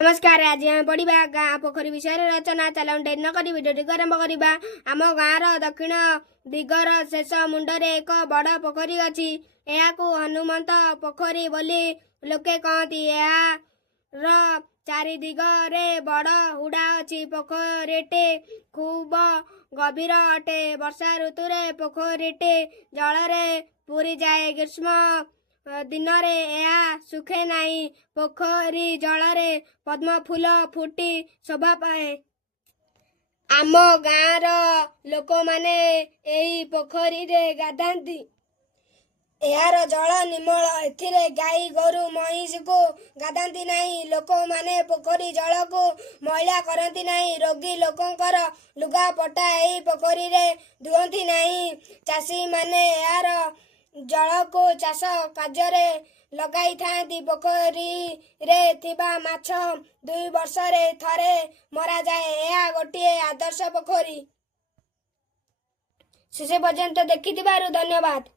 नमस्कार। आज आम पढ़ा गाँ पोखरी विषय रचना। चलो डेरी न करी भिडियो टी आरंभ करवा। आम गाँव दक्षिण दिगर शेष मुंडरे एक बड़ पोखरी अच्छी। यहाकू हनुमंत पोखरी बोली लोके कहती। यार चारि दिगरे बड़ हुड़ा अच्छी। पोखरीटे खूब गभीर अटे। वर्षा ऋतुरे पोखरीटे जलरे पूरी जाए। ग्रीष्म दिन सुखे नहीं। पोखरी जलरे पद्म फूल फुटी शोभा पाए। आम गाँर लोक माने एही पोखरी रे गाधांती। यार जल निर्मल। एथिरे गाई गोरु महिष को गाधांती नहीं। लोक माने पोखरी जल को मैला करती नहीं। रोगी लोकंकर लुगा पटा एही पोखरी रे धुअंती नहीं। चाषी माने यार जल को चाष कार्य लगाई थांती। पोखरी रे थिबा माछ 2 वर्ष रे थरे मरा जाए। यह गोटे आदर्श पोखरी। शेष पर्यंत देखिथिबारु धन्यवाद।